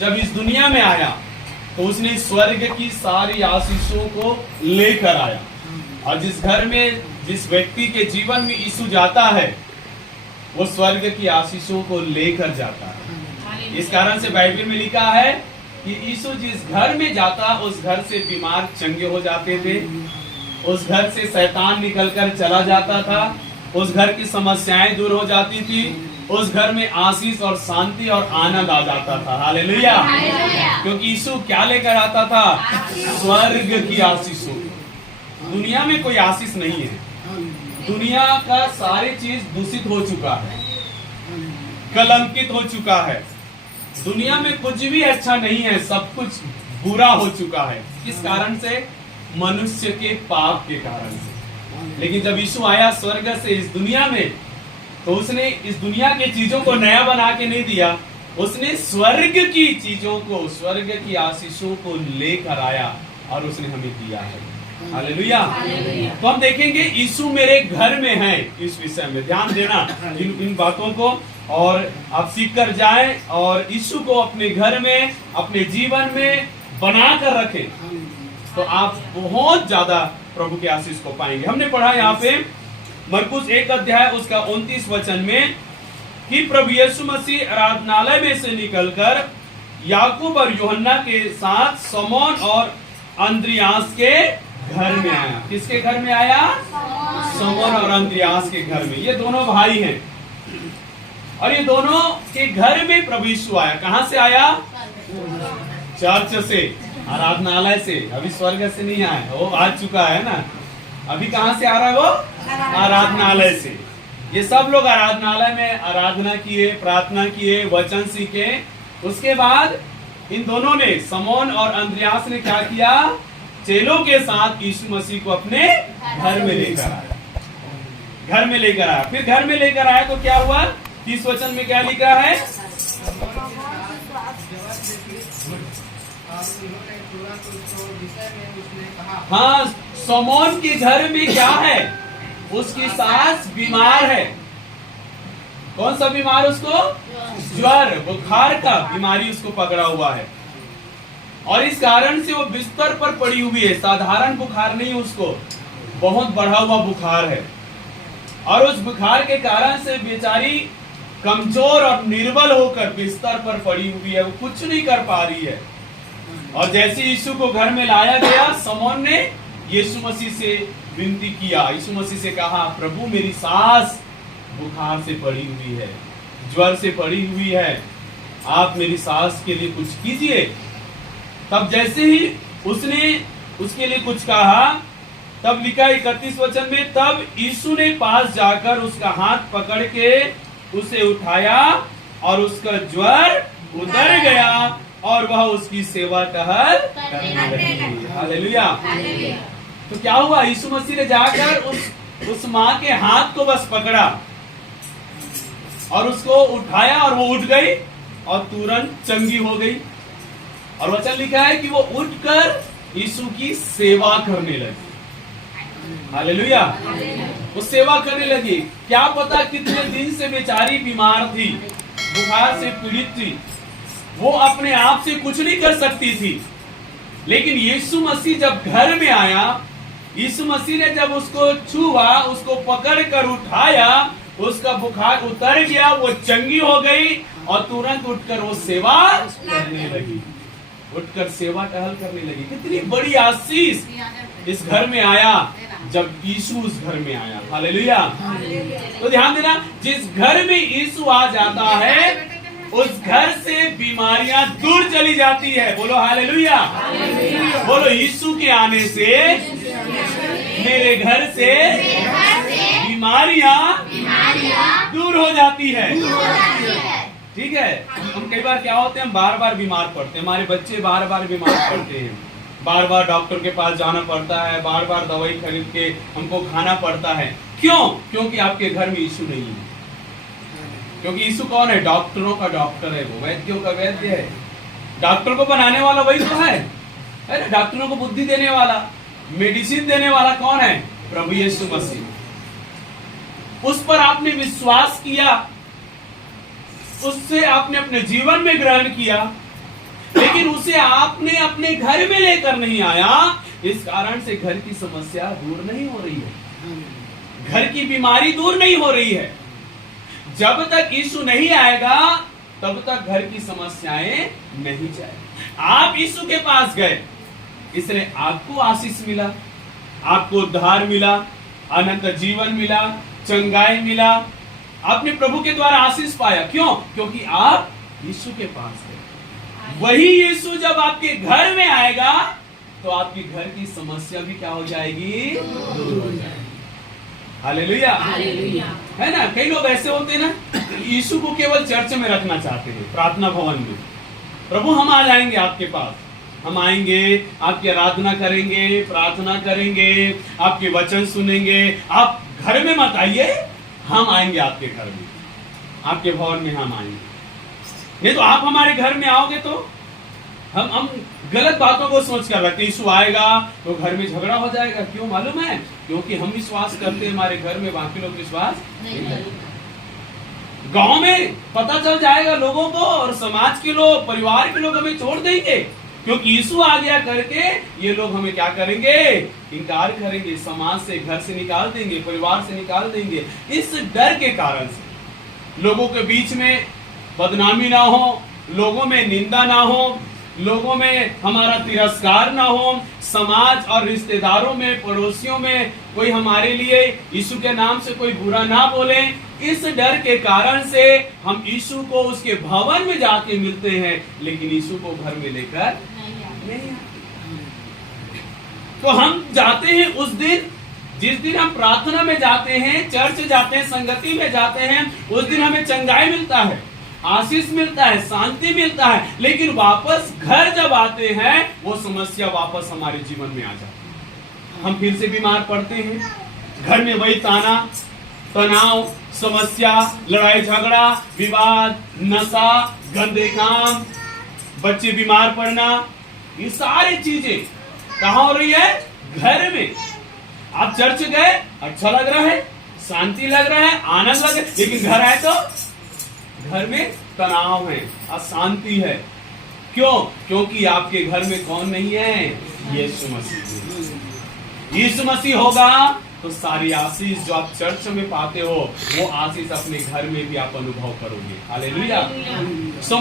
जब इस दुनिया में आया तो उसने स्वर्ग की सारी आशीषों को लेकर आया। और जिस घर में, जिस व्यक्ति के जीवन में यीशु जाता है, वो स्वर्ग की आशीषों को लेकर जाता है। इस कारण से बाइबल में लिखा है कि यीशु जिस घर में जाता, उस घर से बीमार चंगे हो जाते थे, उस घर से शैतान निकलकर चला जाता था, उस घर की समस्याएं दूर हो जाती थी, उस घर में आशीष और शांति और आनंद आ जाता था। हालेलुया। क्योंकि यीशु क्या लेकर आता था? स्वर्ग की आशीषों। दुनिया में कोई आशीष नहीं है। दुनिया का सारी चीज दूषित हो चुका है, कलंकित हो चुका है। दुनिया में कुछ भी अच्छा नहीं है, सब कुछ बुरा हो चुका है। किस कारण से? मनुष्य के पाप के कारण से। लेकिन जब यीशु आया स्वर्ग से इस दुनिया में, तो उसने इस दुनिया के चीजों को नया बना के नहीं दिया, उसने स्वर्ग की चीजों को, स्वर्ग की आशीषों को लेकर आया और उसने हमें दिया है। हालेलुया। तो हम देखेंगे यीशु मेरे घर में है, इस विषय में ध्यान देना इन बातों को, और आप सीख कर जाए और यीशु को अपने घर में, अपने जीवन में बना कर रखें, तो आप बहुत ज्यादा प्रभु के आशीष को पाएंगे। हमने पढ़ा यहाँ पे मरकुस 1 अध्याय उसका 29 वचन में कि प्रभु यीशु मसीह आराधनालय में से निकलकर याकूब और यूहन्ना के साथ शमौन और अंद्रियास के घर में आया। किसके घर में आया? शमौन और अंद्रियास के घर में। ये दोनों भाई हैं और ये दोनों के घर में प्रभु यीशु आया। कहां से आया? चर्च से, आराधनालय से। अभी स्वर्ग से नहीं आया, वो आ चुका है ना। अभी कहां से आ रहा है वो? आराधनालय से। ये सब लोग आराधनालय में आराधना किए, प्रार्थना किए, वचन सीखे। उसके बाद इन दोनों ने, शमौन और अंद्रियास ने क्या किया? चेलों के साथ यीशु मसीह को अपने घर में लेकर आया। घर में लेकर आया। फिर घर में लेकर आया तो क्या हुआ? 30 वचन में क्या लिखा है? हाँ, शमौन के घर में क्या है? उसकी सास बीमार है। कौन सा बीमार? उसको ज्वर, बुखार का बीमारी उसको पकड़ा हुआ है और इस कारण से वो बिस्तर पर पड़ी हुई है। साधारण बुखार नहीं, उसको बहुत बढ़ा हुआ बुखार है और उस बुखार के कारण से बेचारी कमजोर और निर्बल होकर बिस्तर पर पड़ी हुई है, वो कुछ नहीं कर पा रही है। और जैसे यीशु को घर में लाया गया, शमौन ने यीशु मसीह से विनती किया, यीशु मसीह से कहा, प्रभु मेरी सास बुखार से पड़ी हुई है, ज्वर से पड़ी हुई है, आप मेरी सास के लिए कुछ कीजिए। तब जैसे ही उसने उसके लिए कुछ कहा, तब लिखा 31 वचन में, तब यीशु ने पास जाकर उसका हाथ पकड़ के उसे उठाया और उसका ज्वर उतर गया और वह उसकी सेवा टहल करने लगी। हालेलुया। तो क्या हुआ? यीशु मसीह ने जाकर उस माँ के हाथ को बस पकड़ा और उसको उठाया और वो उठ गई और तुरंत चंगी हो गई। और वचन लिखा है कि वो उठकर यीशु की सेवा करने लगी। हालेलुया। वो सेवा करने लगी। क्या पता कितने दिन से बेचारी बीमार थी, बुखार से पीड़ित थी, वो अपने आप से कुछ नहीं कर सकती थी। लेकिन यीशु मसीह जब घर में आया, यीशु मसीह ने जब उसको छुआ, उसको पकड़ कर उठाया, उसका बुखार उतर गया, वो चंगी हो गई और तुरंत उठकर वो सेवा करने लगी, उठकर सेवा टहल करने लगी। कितनी बड़ी आशीष इस घर में आया जब यीशु उस घर में आया। हालेलुया। तो ध्यान देना, जिस घर में यीशु आ जाता है, उस घर से बीमारियां दूर चली जाती है। बोलो हालेलुया। बोलो, यीशु के आने से मेरे घर से बीमारियां दूर हो जाती है। ठीक है। हम कई बार क्या होते हैं, हम बार बार बीमार पड़ते हैं, हमारे बच्चे बार बार बीमार पड़ते हैं, बार बार डॉक्टर के पास जाना पड़ता है, बार बार दवाई खरीद के हमको खाना पड़ता है। क्यों? क्योंकि आपके घर में यीशु नहीं है। क्योंकि यीशु कौन है? डॉक्टरों का डॉक्टर है, वो वैद्यों का वैद्य है। डॉक्टर को बनाने वाला वही तो है। अरे डॉक्टरों को बुद्धि देने वाला, मेडिसिन देने वाला कौन है? प्रभु यीशु मसीह। उस पर आपने विश्वास किया, उससे आपने अपने जीवन में ग्रहण किया, लेकिन उसे आपने अपने घर में लेकर नहीं आया, इस कारण से घर की समस्या दूर नहीं हो रही है, घर की बीमारी दूर नहीं हो रही है। जब तक यीशु नहीं आएगा तब तक घर की समस्याएं नहीं जाएगी। आप यीशु के पास गए, इसलिए आपको आशीष मिला, आपको उद्धार मिला, अनंत जीवन मिला, चंगाई मिला, आपने प्रभु के द्वारा आशीष पाया। क्यों? क्योंकि आप यीशु के पास गए। वही यीशु जब आपके घर में आएगा तो आपकी घर की समस्या भी क्या हो जाएगी? दूर हो जाएगी। हालेलुया, है ना। कई लोग ऐसे होते हैं ना, यीशु को केवल चर्च में रखना चाहते हैं, प्रार्थना भवन में। प्रभु हम आ जाएंगे आपके पास, हम आएंगे, आपकी आराधना करेंगे, प्रार्थना करेंगे, आपके वचन सुनेंगे, आप घर में मत आइए, हम आएंगे आपके घर में, आपके भवन में हम आएंगे। नहीं तो आप हमारे घर में आओगे तो हम गलत बातों को सोच कर रखते, यीशु आएगा तो घर में झगड़ा हो जाएगा। क्यों मालूम है? क्योंकि हम विश्वास करते हैं हमारे घर में, बाकी लोग विश्वास नहीं करते। गांव में पता चल जाएगा लोगों को, और समाज के लोग, परिवार के लोग हमें छोड़ देंगे, क्योंकि यीशु आ गया करके ये लोग हमें क्या करेंगे? इनकार करेंगे, समाज से, घर से निकाल देंगे, परिवार से निकाल देंगे। इस डर के कारण से लोगों के बीच में बदनामी ना हो, लोगों में निंदा ना हो, लोगों में हमारा तिरस्कार ना हो, समाज और रिश्तेदारों में, पड़ोसियों में कोई हमारे लिए यीशु के नाम से कोई बुरा ना बोले। इस डर के कारण से हम यीशु को उसके भवन में जाके मिलते हैं, लेकिन यीशु को घर में लेकर नहीं आते। तो हम जाते हैं उस दिन, जिस दिन हम प्रार्थना में जाते हैं, चर्च जाते हैं, संगति में जाते हैं, उस दिन हमें चंगाई मिलता है, आशीष मिलता है, शांति मिलता है। लेकिन वापस घर जब आते हैं वो समस्या वापस हमारे जीवन में आ जाती है, हम फिर से बीमार पड़ते हैं। घर में वही ताना, तनाव, समस्या, लड़ाई झगड़ा, विवाद, नशा, गंदे काम, बच्चे बीमार पड़ना, ये सारी चीजें कहाँ हो रही है? घर में। आप चर्च गए, अच्छा लग रहा है, शांति लग रहा है, आनंद लग रहा है, लेकिन घर आए तो घर में तनाव है, अशांति है। क्यों? क्योंकि आपके घर में कौन नहीं है? यीशु मसीह। यीशु मसीह होगा तो सारी आशीष जो आप चर्च में पाते हो वो आशीष अपने घर में भी आप अनुभव करोगे। हालेलुया।